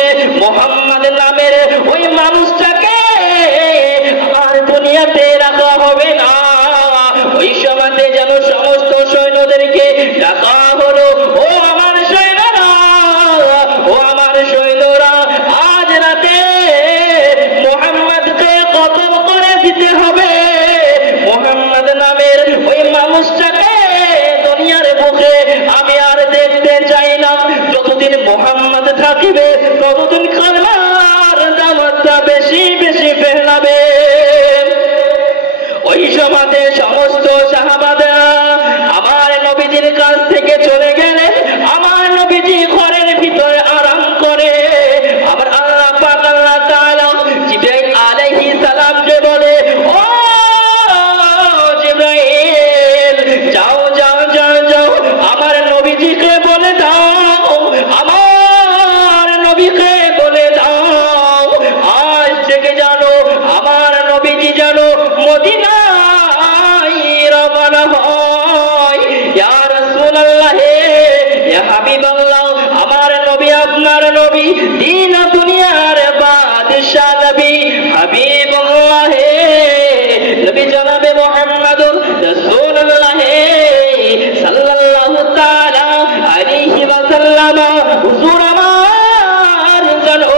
হবে মুহাম্মদ নামের ওই মানুষটাকে আর দুনিয়াতে রাখা হবে না। ওই সময়তে যেন সমস্ত সৈন্যদেরকে ডাকা হলো, ও আমার সৈন্যরা, ও আমার সৈন্যরা, আজ রাতে মুহাম্মদকে কতল করে দিতে হবে। মুহাম্মদ নামের ওই মানুষটাকে দুনিয়ার বুকে আমি আর দেখতে চাই না। যতদিন মুহাম্মদ থাকিবে ততদিন কালেমার দাওয়াতটা বেশি বেশি ফেলাবে। ওই সময়তে সমস্ত সাহাবারা আমার নবীজির কাছ থেকে চলে গেলেন। আমার নবীজি ঘরের ভিতরে আরাম করে। আমার আল্লাহ পাক আল্লাহ তাআলা জিবরাইল আলাইহিস সালামকে বলে, ও জিবরাইল, যাও যাও যাও যাও আমার নবীজিকে বলে দাও, আমার নবীকে বলে দাও, আজ থেকে জানো আমার নবীজি জানো মদিনায় রওনা হয়। ইয়া রাসূলুল্লাহ, ইয়া হাবিবাল্লাহ, আমার নবী আপনার নবী, দিন দুনিয়ার বাদশা নবী হাবিবুল্লাহ, নবী জনাবে মুহাম্মদুর রাসূলুল্লাহ সাল্লাল্লাহু তাআলা আলাইহি ওয়াসাল্লাম হুজুর আমার জানো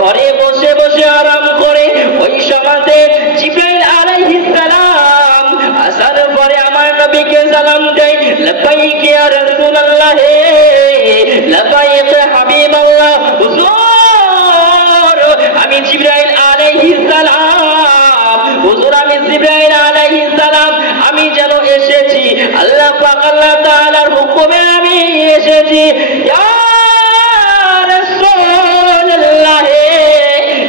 ঘরে বসে বসে আরাম করে। ওই সময়তে জিবরাইল আলাইহিস সালাম আসার পরে আমার নবীকে সালাম দেয়, লাব্বাইক ইয়া রাসূলুল্লাহ, লাব্বাইক হাবিবাল্লাহ, হুজুর আমি জিবরাইল আলাইহিস সালাম, হুজুর আমি জিবরাইল আলাইহিস সালাম, আমি যেন এসেছি আল্লাহ পাক আল্লাহ তাআলার হুকুমে আমি এসেছি। ইয়া রাসূলুল্লাহ,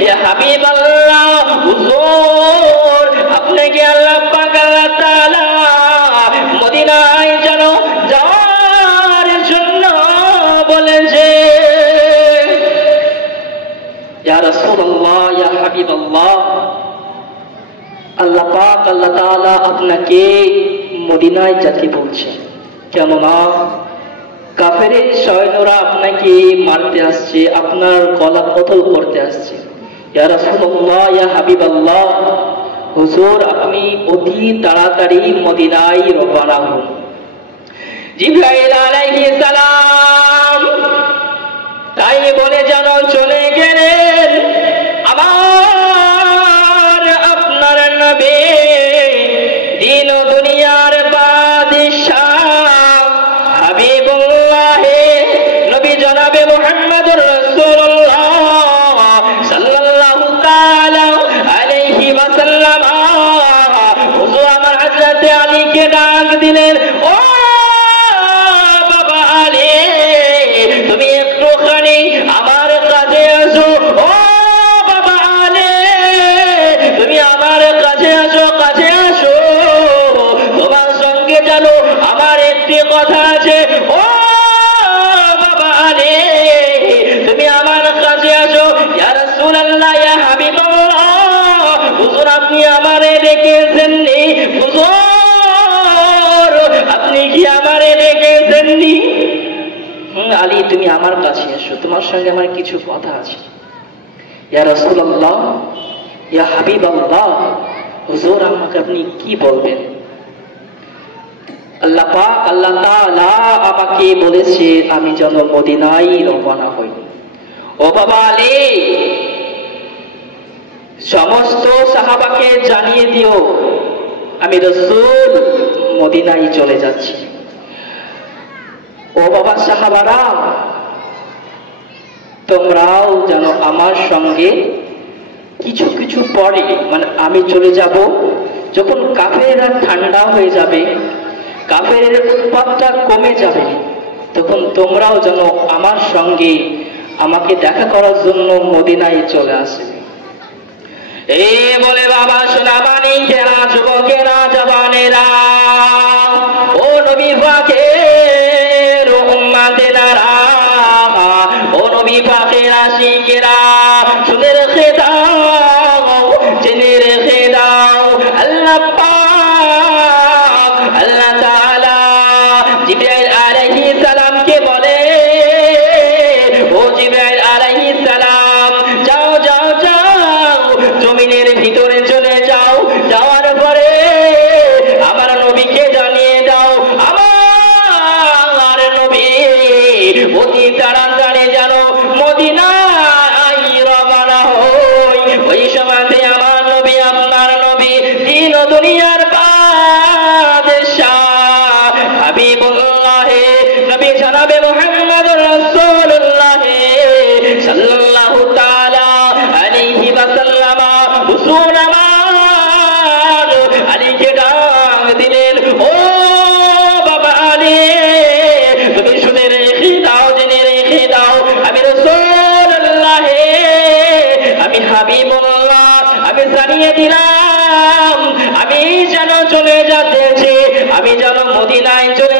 ইয়া হাবিবাল্লাহ, হুজুর আপনাকে আল্লাহ পাক আল্লাহ তাআলা মদিনায় যেন যাওয়ার জন্য বলেছে। ইয়া রাসূলুল্লাহ, ইয়া হাবিবাল্লাহ, আল্লাহ পাক আল্লাহ তাআলা আপনাকে মদিনায় যেতে বলছে। কেননা কাফেরের সৈন্যরা আপনাকে মারতে আসছে, আপনার গলা কতল করতে আসছে। ইয়া রাসূলুল্লাহ, ইয়া হাবিবাল্লাহ, হুজুর আপনি অতি তাড়াতাড়ি মদিনায় রওনা হন। জিবরাইল আলাইহিস সালাম তাই বলে যেন চলে গেলেন। আমার আপনার নবী, দিন দুনিয়ার বাদশাহ হাবিবুল্লাহ, নবী জনাবে মুহাম্মদুর রাসূলুল্লাহ সাল্লাল্লাহু তাআলা আলাইহি ওয়াসাল্লাম হুজুর আমার হযরত আলীকে ডাক দিলেন, ও বাবা আলী, তুমি একটুখানি আমার কাছে আসো। ও বাবা আলী, তুমি আমার কাছে আসো, কাছে আসো, তোমার সঙ্গে জানো আমার একটি কথা আছে। ও বাবা আলী, তুমি আমার কাছে আসো। ইয়া রাসূলুল্লাহ, ইয়া হাবিবাল্লাহ, হুজুর আপনি আমারে ডেকেছেননি? হুজুর আপনি কি আমারে ডেকেছেননি? আলী তুমি আমার কাছে এসো, তোমার সঙ্গে আমার কিছু কথা আছে। ইয়া রাসূলুল্লাহ, ইয়া হাবিবাল্লাহ, হুজুর আমাকে আপনি কি বলবেন? আল্লাহ পাক আল্লাহ তাআলা আমাকে বলেছে আমি যেন মদিনায় রওনা হই। ও বাবা আলী, সমস্ত সাহাবাকে জানিয়ে দিও আমি রাসূল মদিনায় চলে যাচ্ছি। ও বাবা সাহাবারা, তোমরাও যেন আমার সঙ্গে কিছু কিছু পরে, মানে আমি চলে যাব, যখন কাফেররা ঠান্ডা হয়ে যাবে, কাফেরের উৎপাতটা কমে যাবে, তখন তোমরাও যেন আমার সঙ্গে আমাকে দেখা করার জন্য মদিনায় চলে আসবে। এই বলে বাবা সোনামানি কেনা যুবকেরা জওয়ানেরা, ও নবী পাকের উম্মতেরা, ও নবী পাকের আশিকেরা, শুনে রেখে দাও, জেনে রেখে দাও, আল্লাহ পাক আল্লাহ তাআলা জিবরাইল আলাইহিস সালামকে বলে, ও জিবরাইল আলাইহিস যেন মদিনায় চলে